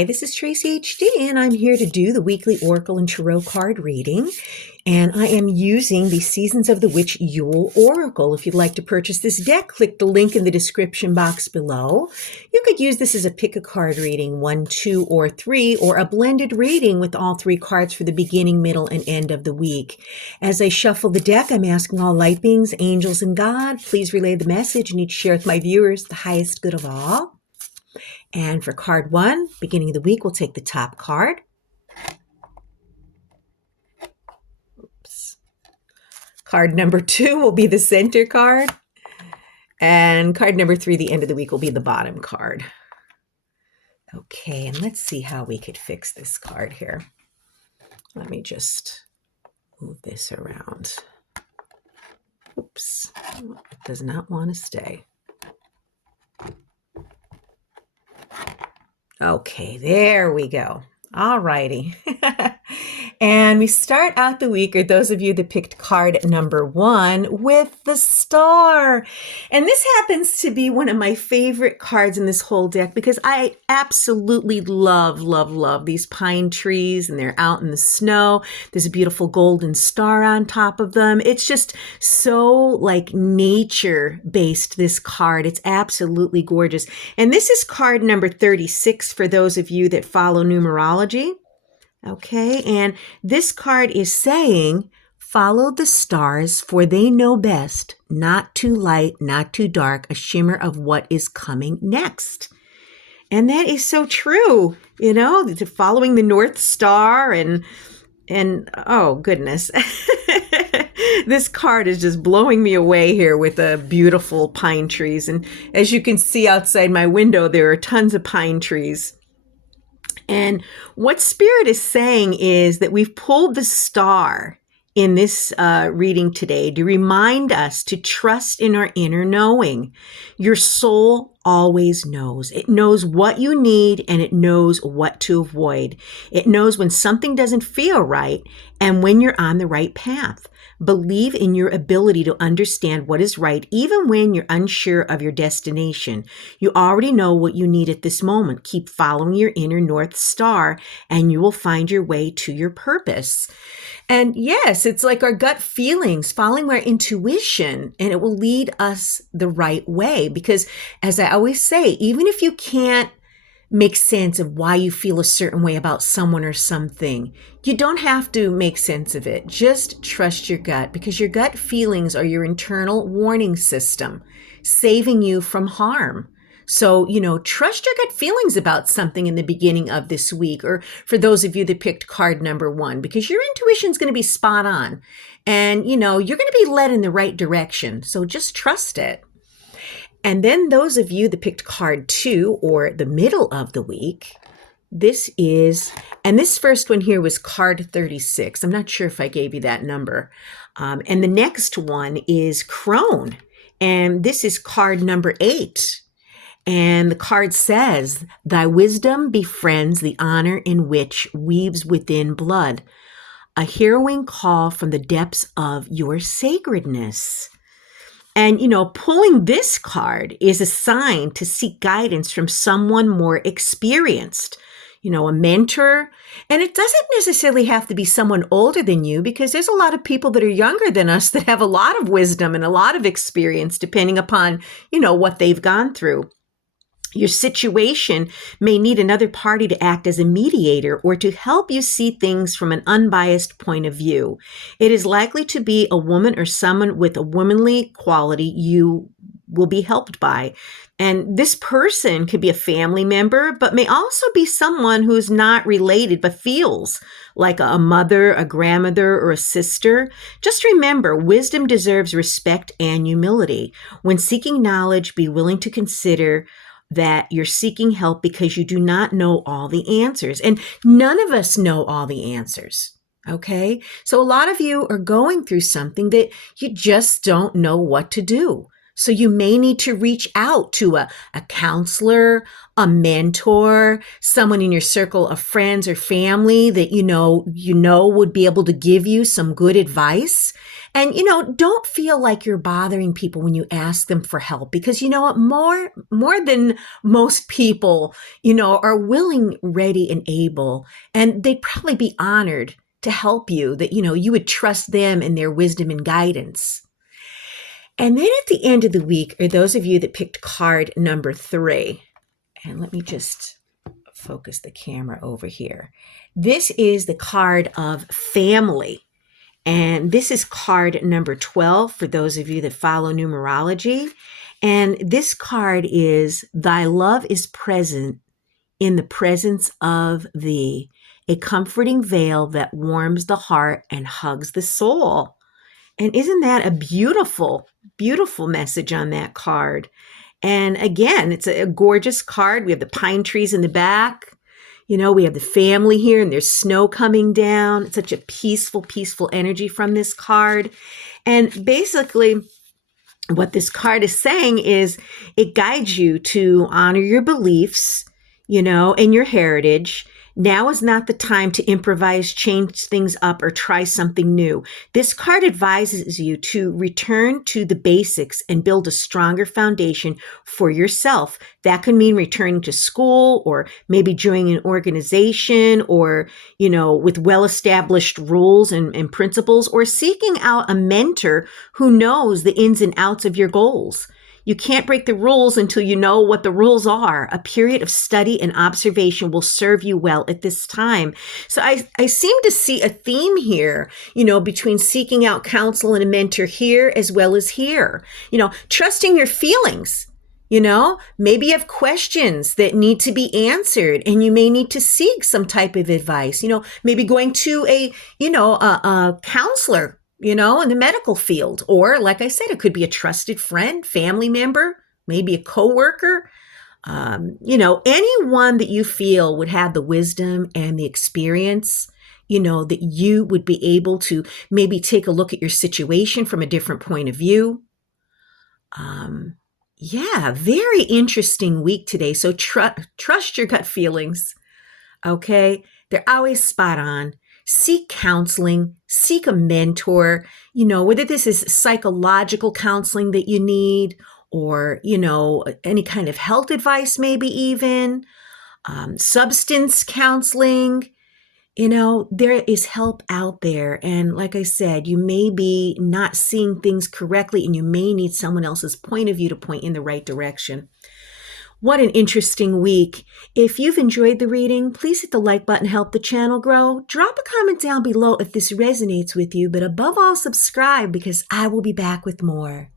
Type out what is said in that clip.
Hi, this is Tracy HD, and I'm here to do the weekly Oracle and Tarot card reading. And I am using the Seasons of the Witch Yule Oracle. If you'd like to purchase this deck, click the link in the description box below. You could use this as a pick a card reading, 1, 2, or 3, or a blended reading with all 3 cards for the beginning, middle, and end of the week. As I shuffle the deck, I'm asking all light beings, angels, and God, please relay the message I need to share with my viewers the highest good of all. And for card 1, beginning of the week, we'll take the top card. Oops. Card number 2 will be the center card. And card number 3, the end of the week, will be the bottom card. Okay, and let's see how we could fix this card here. Let me just move this around. Oops, it does not want to stay. Okay, there we go. All righty. And we start out the week, or those of you that picked card number 1, with the star. And this happens to be one of my favorite cards in this whole deck because I absolutely love, love, love these pine trees, and they're out in the snow. There's a beautiful golden star on top of them. It's just so like nature-based, this card. It's absolutely gorgeous. And this is card number 36 for those of you that follow numerology. Okay, and this card is saying, follow the stars, for they know best, not too light, not too dark, a shimmer of what is coming next. And that is so true, you know, following the North Star and oh goodness. This card is just blowing me away here with the beautiful pine trees. And as you can see outside my window, there are tons of pine trees. And what Spirit is saying is that we've pulled the star in this reading today to remind us to trust in our inner knowing. Your soul always knows. It knows what you need, and it knows what to avoid. It knows when something doesn't feel right and when you're on the right path. Believe in your ability to understand what is right, even when you're unsure of your destination. You already know what you need at this moment. Keep following your inner North Star, and you will find your way to your purpose. And yes, it's like our gut feelings, following our intuition, and it will lead us the right way. Because as I always say, even if you can't make sense of why you feel a certain way about someone or something, you don't have to make sense of it. Just trust your gut, because your gut feelings are your internal warning system, saving you from harm. So, you know, trust your gut feelings about something in the beginning of this week, or for those of you that picked card number 1, because your intuition is going to be spot on, and, you know, you're going to be led in the right direction. So just trust it. And then those of you that picked card 2, or the middle of the week, this first one here was card 36. I'm not sure if I gave you that number. And the next one is Crone. And this is card number 8. And the card says, thy wisdom befriends the honor in which weaves within blood, a harrowing call from the depths of your sacredness. And, you know, pulling this card is a sign to seek guidance from someone more experienced, you know, a mentor. And it doesn't necessarily have to be someone older than you, because there's a lot of people that are younger than us that have a lot of wisdom and a lot of experience, depending upon, you know, what they've gone through. Your situation may need another party to act as a mediator or to help you see things from an unbiased point of view. It is likely to be a woman or someone with a womanly quality you will be helped by. And this person could be a family member, but may also be someone who's not related but feels like a mother, a grandmother, or a sister. Just remember, wisdom deserves respect and humility. When seeking knowledge, be willing to consider that you're seeking help because you do not know all the answers. And none of us know all the answers. Okay? So a lot of you are going through something that you just don't know what to do. So you may need to reach out to a counselor, a mentor, someone in your circle of friends or family that you know would be able to give you some good advice. And don't feel like you're bothering people when you ask them for help, because you know what, more than most people, are willing, ready, and able, and they'd probably be honored to help you, that you would trust them and their wisdom and guidance. And then at the end of the week are those of you that picked card number 3. And let me just focus the camera over here. This is the card of family. And this is card number 12 for those of you that follow numerology. And this card is, thy love is present in the presence of thee, a comforting veil that warms the heart and hugs the soul. And isn't that a beautiful, beautiful message on that card? And again, it's a gorgeous card. We have the pine trees in the back. We have the family here, and there's snow coming down. It's such a peaceful, peaceful energy from this card. And basically, what this card is saying is it guides you to honor your beliefs, and your heritage. Now is not the time to improvise, change things up, or try something new. This card advises you to return to the basics and build a stronger foundation for yourself. That could mean returning to school, or maybe joining an organization, or, with well-established rules and principles, or seeking out a mentor who knows the ins and outs of your goals. You can't break the rules until you know what the rules are. A period of study and observation will serve you well at this time. So I seem to see a theme here, between seeking out counsel and a mentor here as well as here. Trusting your feelings. Maybe you have questions that need to be answered, and you may need to seek some type of advice. Maybe going to a counselor, in the medical field. Or, like I said, it could be a trusted friend, family member, maybe a coworker, anyone that you feel would have the wisdom and the experience, that you would be able to maybe take a look at your situation from a different point of view. Very interesting week today. So trust your gut feelings. Okay. They're always spot on. Seek counseling, seek a mentor, whether this is psychological counseling that you need, or, any kind of health advice, maybe even substance counseling. There is help out there. And like I said, you may be not seeing things correctly, and you may need someone else's point of view to point in the right direction. What an interesting week. If you've enjoyed the reading, please hit the like button, help the channel grow. Drop a comment down below if this resonates with you, but above all, subscribe, because I will be back with more.